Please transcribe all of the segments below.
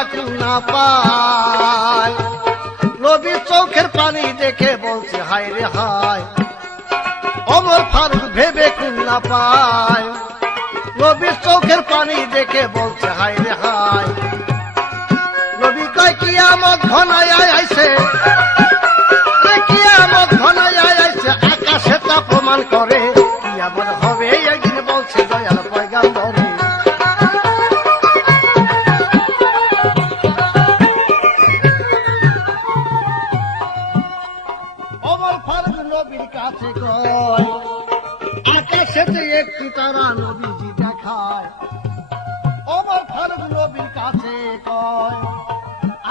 এখন না পায়। নবীর চোখের পানি দেখে বলছে হায় রে হায়, ওমর ফারুক ভেবে খুন না পায়। নবীর চোখের পানি দেখে বলছে হায় রে হায়। নবী কয় কিয়ামত ঘনায় আইছে, কিয়ামত ঘনায় আইছে, আকাশে তা প্রমাণ করে কিয়ামত হবে একদিন বলছে দয়াল পয়গম্বরে। ওমর ফারুক নবীর কাছে কয় আকাশেতে একটি তারা নবীজি দেখায়। ওমর ফারুক নবীর কাছে কয়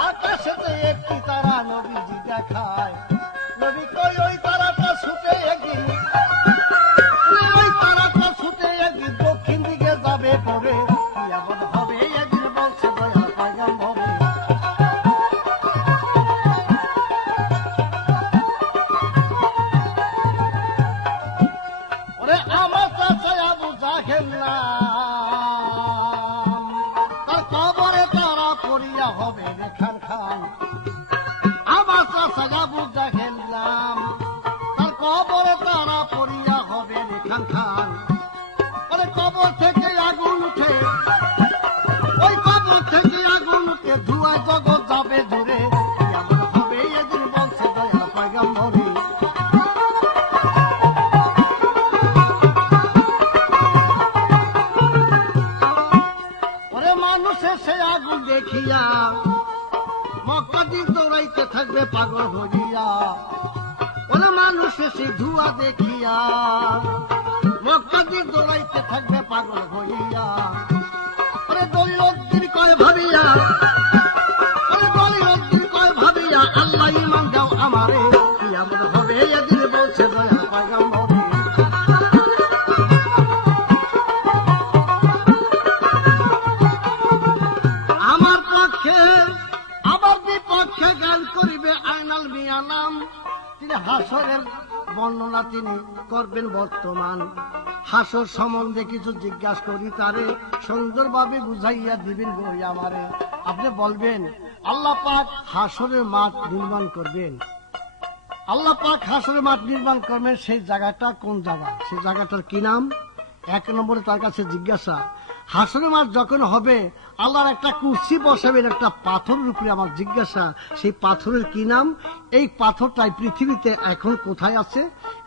আকাশেতে একটি তারা নবীজি দেখায়। নবী কয় ওই তারাটা ছুটে একদিন, ওই তারাটা ছুটে একদিন দক্ষিণ দিকে যাবে পরে কিয়ামত হবে একদিন বলছে দয়াল পয়গম্বরে। ওরে আমার চাচা আবু জাহেল নাম, তার কবরে তারা পড়িয়া হবে রে খান খান। আমার চাচা আবু জাহেল নাম, তার কবরে তারা পড়িয়া হবে রে খান খান। ওরে কবর থেকে আগুন উঠে, ওই কবর থেকে আগুন উঠে ধোঁয়ায় জগৎ যাবে দূরে কিয়ামত হবে এদিন বলছে দয়াল পয়গম্বরে। ওরে মানুষের সে আগুন দেখিয়া মক্কা দিন দৌড়াইতে থাকবে পাগল হইয়া। ওরে মানুষের সে ধোঁয়া দেখিয়া মক্কা দিন দৌড়াইতে থাকবে পাগল হইয়া। ওরে দলিলদ্দিন কয় ভাবিয়া, ওরে দলিলদ্দিন কয় ভাবিয়া আল্লাহ ইমান দাও আমারে কিয়ামত হবে এদিন বলছে দয়াল পয়গম্বরে। আমার পক্ষে আমার বিপক্ষে গান করিবে আইনাল মিয়া নাম, তিনি হাসরের বর্ণনা তিনি করবেন বর্তমান। হাসর সম্বন্ধে কিছু জিজ্ঞাসা করি তারে সুন্দরভাবে বুঝাইয়া দিবেন বই আমারে। আপনি বলবেন আল্লাহ পাক হাসরের মাঠ নির্মাণ করবেন, আল্লাহ পাক হাসরের মাঠ নির্মাণ করবেন, সেই জায়গাটা কোন জায়গা, সেই জায়গাটার কি নাম? এক নম্বরে তার কাছে জিজ্ঞাসা। হাসরের মাঠ যখন হবে আল্লাহর একটা কুর্সি বসাবেন একটা পাথরের উপরে, আমার জিজ্ঞাসা সেই পাথরের কি নাম? এই পাথরটাই পৃথিবীতে এখন কোথায় আছে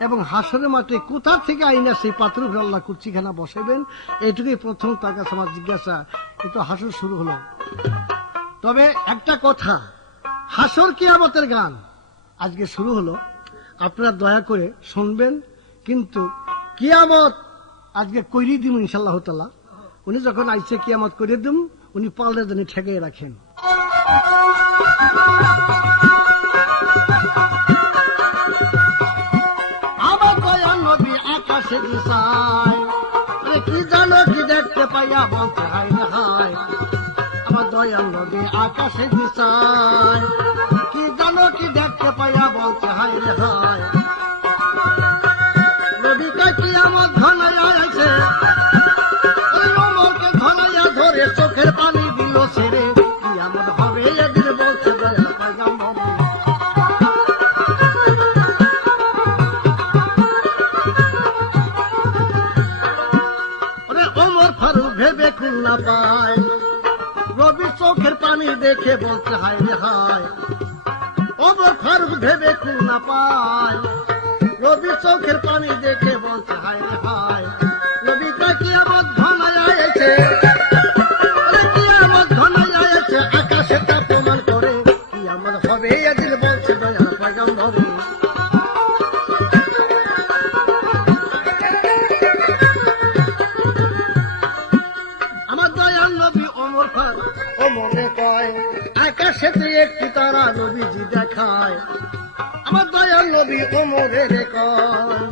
এবং হাসরের মাঠে কোথা থেকে আইনা সেই পাথরের উপরে আল্লাহ কুর্সিখানা বসাবেন, এইটুকুই প্রথম তার কাছে আমার জিজ্ঞাসা। কিন্তু হাসর শুরু হলো। তবে একটা কথা, হাসর কিয়ামতের গান আজকে শুরু হলো, আপনারা দয়া করে শুনবেন। কিন্তু কিয়ামত আজকে কইরি দিম ইনশাআল্লাহ তাআলা। উনি যখন আইছে কিয়ামত করে দিম, উনি পাল্লে জানি ঠেকে রাখেন। আমার দয়াল নবী আকাশে দিশায়, কি জানো কি দেখতে পাইয়া বলছে হায় রে হায়। আমার দয়াল নবী আকাশে দিশায়, কি জানো কি দেখতে পাইয়া বলছে হায় রে হায়। নবী কয় কিয়ামত ঘনায় আইছে, ধরে চোখের পানি দিল ছেড়ে কিয়ামত হবে এদিন বলছে দয়াল পয়গম্বরে। ওরে ওমর ফারুক ভেবে খুন না পায়, রবি চোখের পানি দেখে বলছে হায় রে হায়। ওমর ফারুক ভেবে খুন না পায়, রবি চোখের পানি দেখে বলছে হায় রে হায়। নবী কয় কিয়ামত ঘনায় আইছে, আকাশে তা প্রমাণ করে কিয়ামত হবে এদিন বলছে দয়াল পয়গম্বরে। আমার দয়াল নবী ওমর ফারুক ওমরে কয় আকাশেতে একটি তারা নবীজি দেখায়। আমার দয়াল নবী ওমরে কয়